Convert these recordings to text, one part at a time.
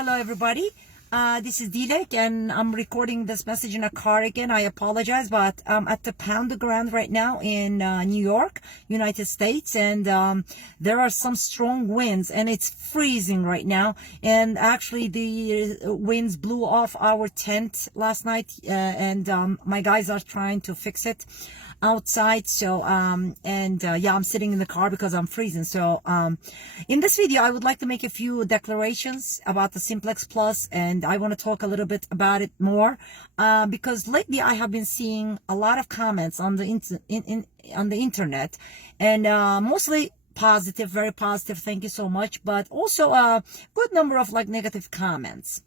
Hello, everybody. This is Dilek, and I'm recording this message in a car again. I apologize, but I'm at the Pound of Ground right now in New York, United States, and there are some strong winds, and it's freezing right now. And actually, the winds blew off our tent last night, and my guys are trying to fix it outside. So yeah, I'm sitting in the car because I'm freezing. So in this video, I would like to make a few declarations about the Simplex Plus, and I want to talk a little bit about it more because lately I have been seeing a lot of comments on the internet, and mostly positive, very positive. Thank you so much, but also a good number of like negative comments.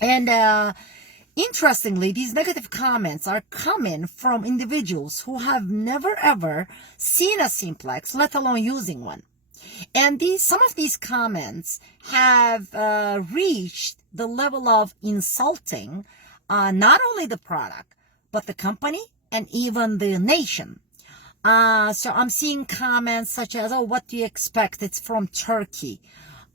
And interestingly, these negative comments are coming from individuals who have never ever seen a simplex, let alone using one. And some of these comments have reached the level of insulting not only the product, but the company and even the nation. So I'm seeing comments such as, oh, what do you expect? It's from Turkey.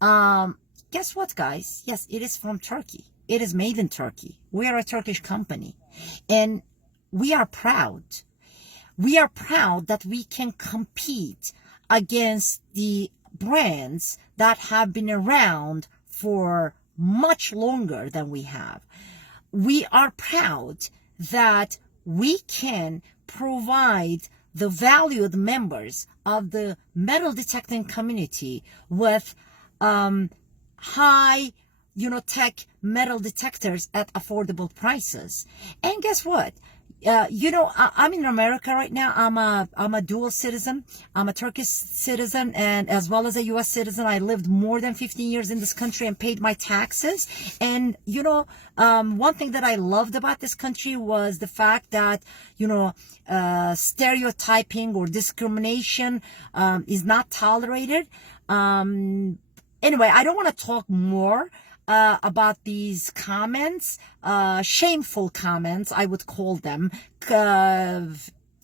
Guess what, guys? Yes, it is from Turkey. It is made in Turkey. We are a Turkish company, and we are proud. We are proud that we can compete against the brands that have been around for much longer than we have. We are proud that we can provide the valued members of the metal detecting community with high tech metal detectors at affordable prices. And guess what? I'm in America right now. I'm a dual citizen. I'm a Turkish citizen and as well as a U.S. citizen. I lived more than 15 years in this country and paid my taxes. And, one thing that I loved about this country was the fact that, stereotyping or discrimination is not tolerated. Anyway, I don't want to talk more about these comments, shameful comments, I would call them,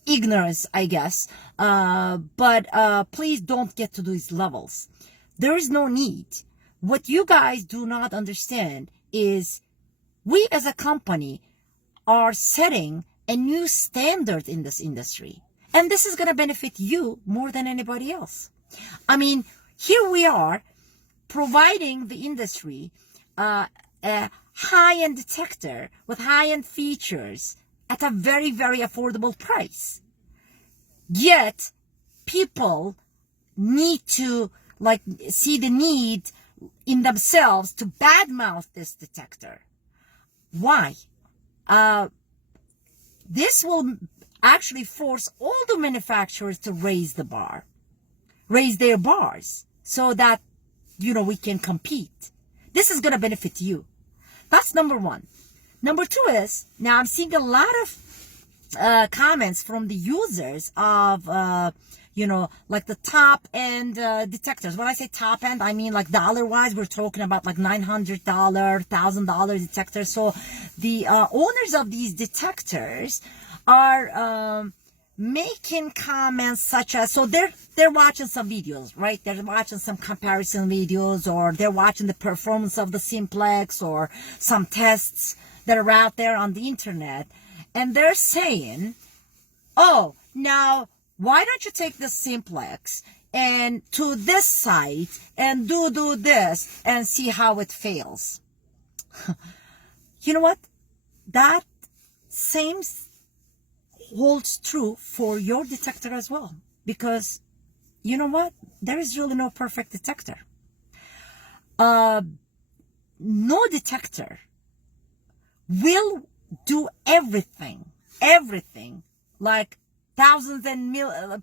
ignorance, I guess. But please don't get to these levels. There is no need. What you guys do not understand is we as a company are setting a new standard in this industry. And this is going to benefit you more than anybody else. I mean, here we are providing the industry a high-end detector with high-end features at a very, very affordable price. Yet, people need to see the need in themselves to badmouth this detector. Why? This will actually force all the manufacturers to raise their bars, so that, we can compete. This is going to benefit you. That's number one. Number two is, now I'm seeing a lot of comments from the users of, like the top end detectors. When I say top end, I mean like dollar wise, we're talking about like $900, $1,000 detectors. So the owners of these detectors are making comments such as, so they're watching some videos, right? They're watching some comparison videos, or they're watching the performance of the simplex or some tests that are out there on the internet, and they're saying, oh, now why don't you take the simplex and to this site and do this and see how it fails? You know what? That same holds true for your detector as well, because you know what, there is really no perfect detector. No detector will do everything like thousands and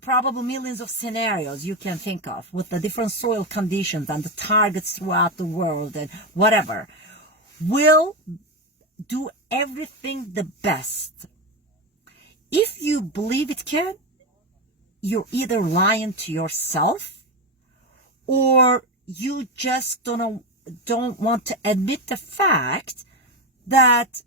probably millions of scenarios you can think of with the different soil conditions and the targets throughout the world and whatever, will do everything the best. If you believe it can, you're either lying to yourself, or you just don't want to admit the fact that,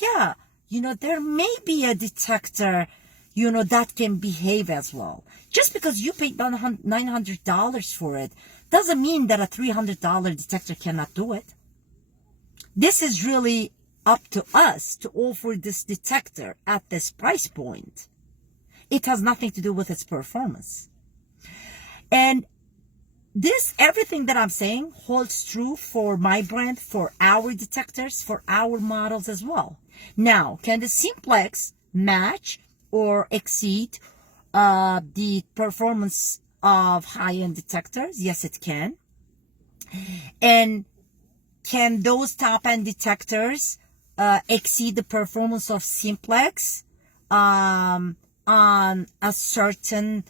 yeah, there may be a detector, that can behave as well. Just because you paid $900 for it doesn't mean that a $300 detector cannot do it. this is really up to us to offer this detector at this price point. It has nothing to do with its performance. And everything that I'm saying holds true for my brand, for our detectors, for our models as well. Now, can the simplex match or exceed the performance of high-end detectors? Yes, it can. And can those top-end detectors exceed the performance of simplex on a certain,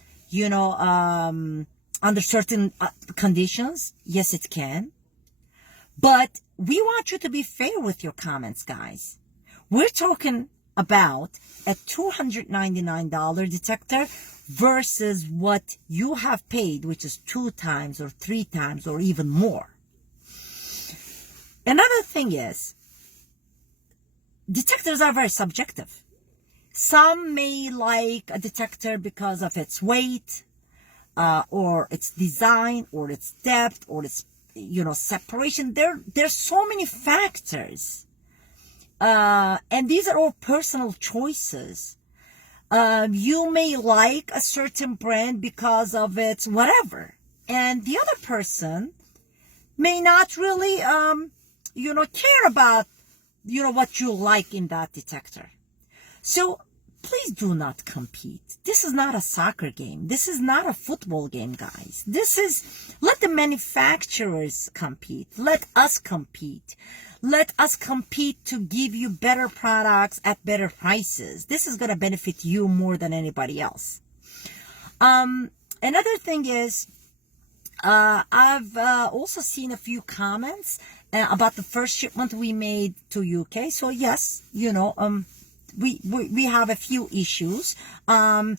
under certain conditions? Yes, it can. But we want you to be fair with your comments, guys. We're talking about a $299 detector versus what you have paid, which is 2 times or 3 times or even more. Another thing is, detectors are very subjective. Some may like a detector because of its weight, or its design, or its depth, or its, separation. There's so many factors. And these are all personal choices. You may like a certain brand because of its whatever. And the other person may not really, care about, what you like in that detector. So please do not compete. This is not a soccer game. This is not a football game, guys. Let the manufacturers compete. Let us compete. Let us compete to give you better products at better prices. This is going to benefit you more than anybody else. Another thing is, I've also seen a few comments about the first shipment we made to UK. So yes, we have a few issues from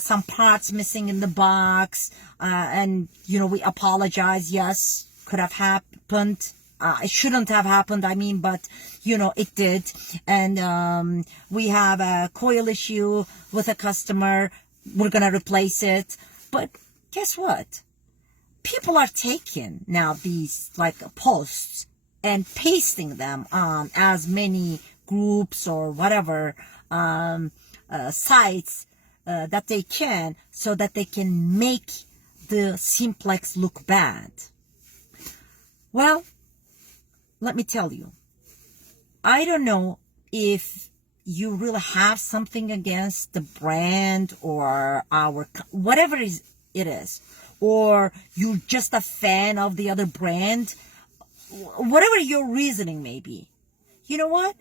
some parts missing in the box, and we apologize. Yes, could have happened. It shouldn't have happened, but it did. And we have a coil issue with a customer. We're gonna replace it. But guess what? People are taking now these posts and pasting them on as many groups or whatever sites that they can, so that they can make the simplex look bad. Well, let me tell you, I don't know if you really have something against the brand or our whatever it is, or you're just a fan of the other brand. Whatever your reasoning may be, you know what?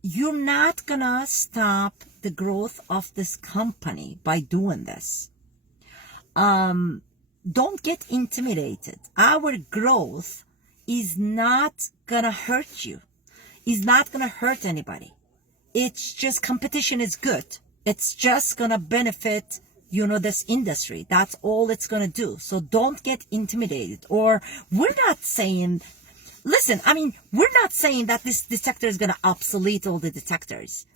You're not gonna stop the growth of this company by doing this. Don't get intimidated. Our growth is not gonna hurt you. Is not gonna hurt anybody. It's just competition is good. It's just gonna benefit this industry. That's all it's going to do. So don't get intimidated. Or we're not saying, we're not saying that this detector is going to obsolete all the detectors.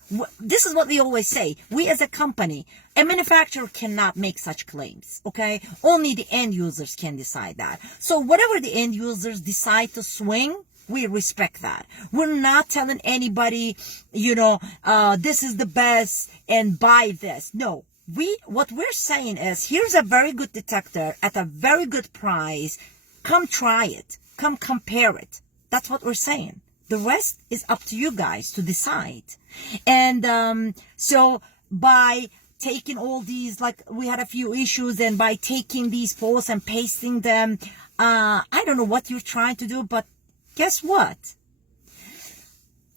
This is what we always say. We as a company, a manufacturer cannot make such claims, okay? Only the end users can decide that. So whatever the end users decide to swing, we respect that. We're not telling anybody, this is the best and buy this. No. What we're saying is, here's a very good detector at a very good price. Come try it. Come compare it. That's what we're saying. The rest is up to you guys to decide. And so by taking all these, we had a few issues, and by taking these posts and pasting them, I don't know what you're trying to do, but guess what?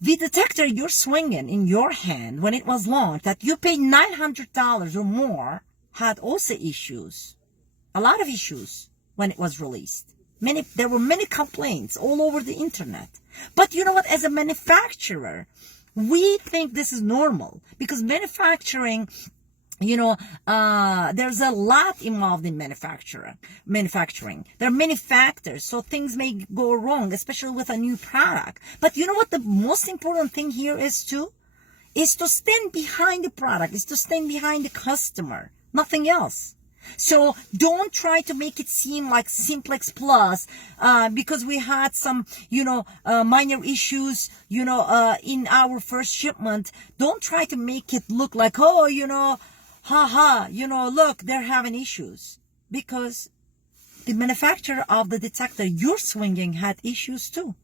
The detector you're swinging in your hand when it was launched, that you paid $900 or more, had also issues. A lot of issues when it was released. There were many complaints all over the internet. But you know what? As a manufacturer, we think this is normal, because manufacturing, there's a lot involved in manufacturing. There are many factors, so things may go wrong, especially with a new product. But you know what the most important thing here is to stand behind the product, is to stand behind the customer, nothing else. So don't try to make it seem like simplex plus, because we had some, minor issues, in our first shipment. Don't try to make it look like, oh, haha, look, they're having issues, because the manufacturer of the detector you're swinging had issues too.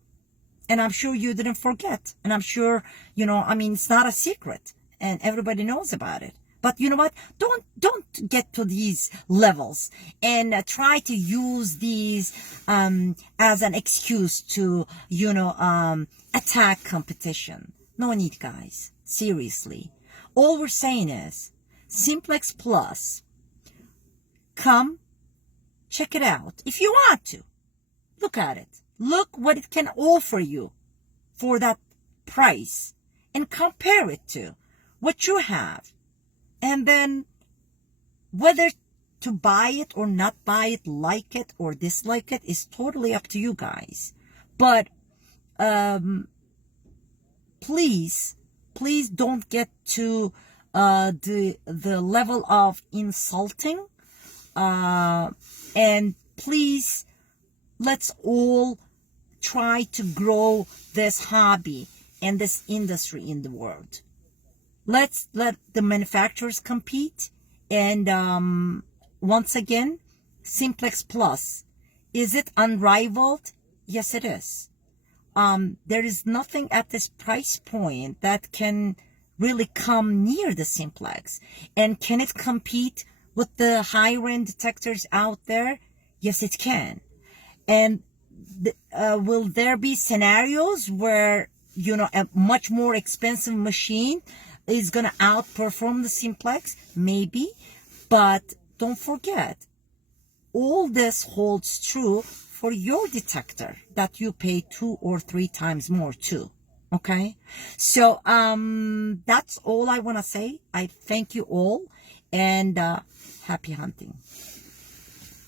And I'm sure you didn't forget. And I'm sure, it's not a secret and everybody knows about it. But you know what? Don't get to these levels and try to use these as an excuse to, attack competition. No need, guys. Seriously. All we're saying is, Simplex Plus, come, check it out. If you want to, look at it. Look what it can offer you for that price and compare it to what you have. And then whether to buy it or not buy it, like it or dislike it, is totally up to you guys. But please don't get to the level of insulting. And please, let's all try to grow this hobby and this industry in the world. Let's let the manufacturers compete. And once again, Simplex Plus, is it unrivaled? Yes, it is. There is nothing at this price point that can really come near the Simplex. And can it compete with the higher-end detectors out there? Yes, it can. And will there be scenarios where, a much more expensive machine is going to outperform the Simplex? Maybe. But don't forget, all this holds true for your detector that you pay 2 or 3 times more too. Okay? So that's all I want to say. I thank you all, and happy hunting.